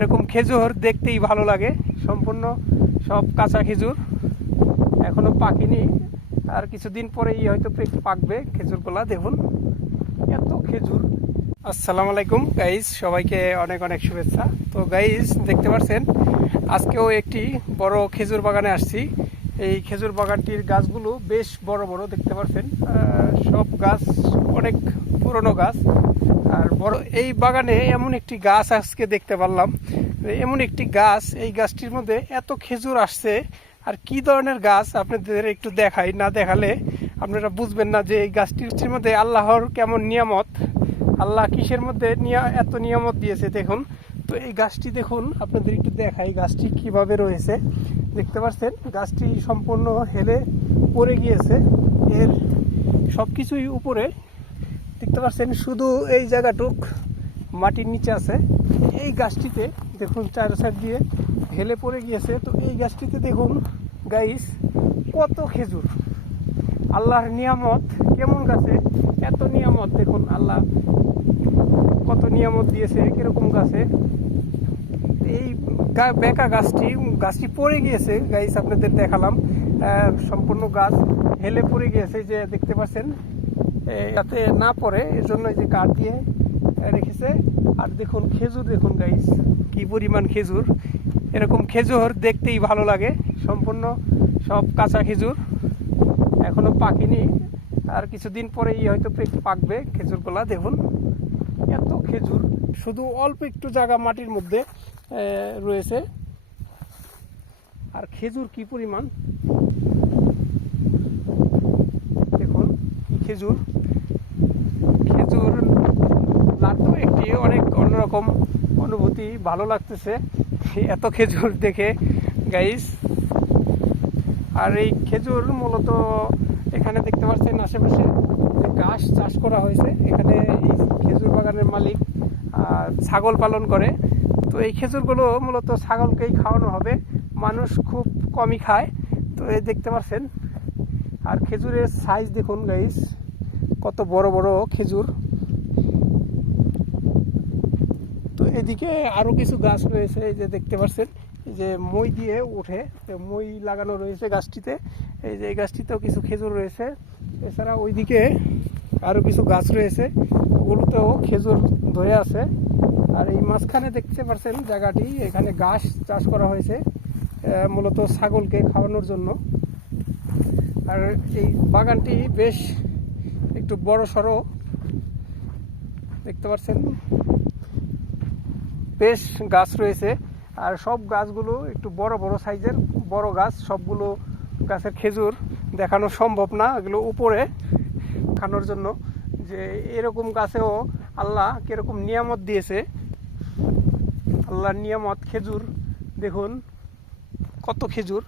এরকম খেজুর দেখতেই ভালো লাগে। সম্পূর্ণ সব কাঁচা খেজুর, এখনো পাকেনি, আর কিছুদিন পরেই হয়তো পাকবে খেজুরগুলা। দেখুন এত খেজুর। আসসালামু আলাইকুম গাইজ, সবাইকে অনেক অনেক শুভেচ্ছা। তো গাইজ দেখতে পাচ্ছেন আজকেও একটি বড় খেজুর বাগানে আসছি। এই খেজুর বাগানটির গাছগুলো বেশ বড় বড় দেখতে পাচ্ছেন, সব গাছ অনেক পুরনো গাছ। আর বড় এই বাগানে এমন একটি গাছ আজকে দেখতে পারলাম, এমন একটি গাছ, এই গাছটির মধ্যে এত খেজুর আসছে। আর কি ধরনের গাছ আপনাদের একটু দেখাই, না দেখালে আপনারা বুঝবেন না যে এই গাছটির মধ্যে আল্লাহর কেমন নিয়ামত, আল্লাহ কিসের মধ্যে এত নিয়ামত দিয়েছে দেখুন। তো এই গাছটি দেখুন, আপনাদের একটু দেখাই গাছটি কিভাবে রয়েছে। দেখতে পাচ্ছেন গাছটি সম্পূর্ণ হেলে পড়ে গিয়েছে, এর সব কিছুই উপরে দেখতে পাচ্ছেন, শুধু এই জায়গাটুক মাটির নিচে আছে। এই গাছটিতে দেখুন চার সাইড দিয়ে হেলে পড়ে গিয়েছে। তো এই গাছটিতে দেখুন গাইস কত খেজুর, আল্লাহর নিয়ামত। কেমন গাছে এত নিয়ামত, দেখুন আল্লাহ কত নিয়ামত দিয়েছে কিরকম গাছে। এই বেকা গাছটি পড়ে গিয়েছে গাইস, আপনাদের দেখালাম। সম্পূর্ণ গাছ হেলে পড়ে গিয়েছে, যে দেখতে পাচ্ছেন, যাতে না পড়ে এর জন্য যে কাঠ দিয়ে রেখেছে। আর দেখুন খেজুর, দেখুন গাইস কি পরিমাণ খেজুর। এরকম খেজুর দেখতেই ভালো লাগে। সম্পূর্ণ সব কাঁচা খেজুর, এখনো পাকেনি, আর কিছুদিন পরেই হয়তো পাকবে খেজুরগুলা। দেখুন এত খেজুর, শুধু অল্প একটু জায়গা মাটির মধ্যে রয়েছে। আর খেজুর কি পরিমাণ, দেখুন খেজুর। খেজুর লাগতো একটি অনেক অন্যরকম অনুভূতি, ভালো লাগতেছে এত খেজুর দেখে গাইস। আর এই খেজুর মূলত এখানে দেখতে পাচ্ছেন আশেপাশে ঘাস চাষ করা হয়েছে। এখানে এই খেজুর বাগানের মালিক ছাগল পালন করে। তো এই খেজুরগুলো মূলত ছাগলকেই খাওয়ানো হবে, মানুষ খুব কমই খায়। তো এই দেখতে পাচ্ছেন, আর খেজুরের সাইজ দেখুন গাইস কত বড় বড় খেজুর। তো এদিকে আরও কিছু গাছ রয়েছে, এই যে দেখতে পাচ্ছেন, এই যে মই দিয়ে ওঠে, মই লাগানো রয়েছে গাছটিতে। এই যে এই গাছটিতেও কিছু খেজুর রয়েছে। এছাড়া ওইদিকে আরও কিছু গাছ রয়েছে, ওগুলোতেও খেজুর ধরে আছে। আর এই মাঝখানে দেখতে পাচ্ছেন জায়গাটি, এখানে ঘাস চাষ করা হয়েছে মূলত ছাগলকে খাওয়ানোর জন্য। আর এই বাগানটি বেশ একটু বড় সড়ো দেখতে পাচ্ছেন, বেশ গাছ রয়েছে। আর সব গাছগুলো একটু বড় বড় সাইজের বড় গাছ, সবগুলো গাছের খেজুর দেখানো সম্ভব না, এগুলো উপরে খানোর জন্য। যে এরকম গাছেও আল্লাহ কিরকম নিয়ামত দিয়েছে, আল্লাহর নিয়ামত খেজুর। দেখুন কত খেজুর।